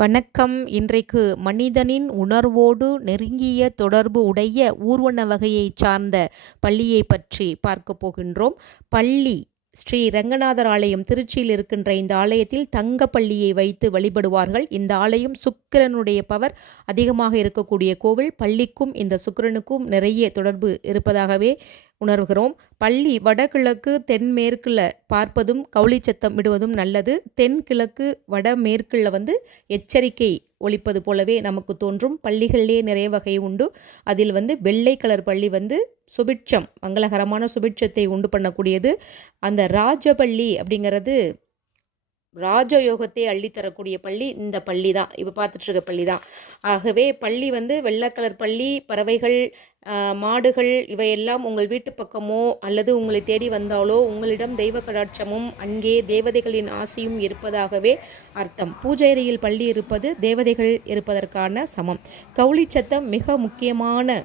வணக்கம். இன்றைக்கு மனிதனின் உணர்வோடு நெருங்கிய தொடர்பு உடைய ஊர்வன வகையைச் சார்ந்த பள்ளியை பற்றி பார்க்க போகின்றோம். பள்ளி ஸ்ரீ ரங்கநாதர் ஆலயம் திருச்சியில் இருக்கின்ற இந்த ஆலயத்தில் தங்க பள்ளியை வைத்து வழிபடுவார்கள். இந்த ஆலயம் சுக்கிரனுடைய பவர் அதிகமாக இருக்கக்கூடிய கோவில். பள்ளிக்கும் இந்த சுக்கிரனுக்கும் நிறைய தொடர்பு இருப்பதாகவே உணர்கிறோம். பள்ளி வடகிழக்கு தென்மேற்குல பார்ப்பதும் கவுளி சத்தம் விடுவதும் நல்லது. தென்கிழக்கு வடமேற்குல எச்சரிக்கை ஒலிப்பது போலவே நமக்கு தோன்றும். பள்ளிகளிலே நிறைய வகை உண்டு. அதில் வெள்ளை கலர் பள்ளி சுபிட்சம், மங்களகரமான சுபிட்சத்தை உண்டு பண்ணக்கூடியது. அந்த ராஜபள்ளி அப்படிங்கிறது ராஜயோகத்தை அள்ளித்தரக்கூடிய பள்ளி இந்த பள்ளி தான். இப்போ பார்த்துட்டு இருக்க பள்ளி தான். ஆகவே பள்ளி வெள்ளை கலர் பள்ளி, பறவைகள், மாடுகள் இவையெல்லாம் உங்கள் வீட்டு பக்கமோ அல்லது உங்களை தேடி வந்தாலோ உங்களிடம் தெய்வ கடாட்சமும் அங்கே தேவதைகளின் ஆசியும் இருப்பதாகவே அர்த்தம். பூஜை அறையில் பள்ளி இருப்பது தேவதைகள் இருப்பதற்கான சமம். கவுளி சத்தம் மிக முக்கியமான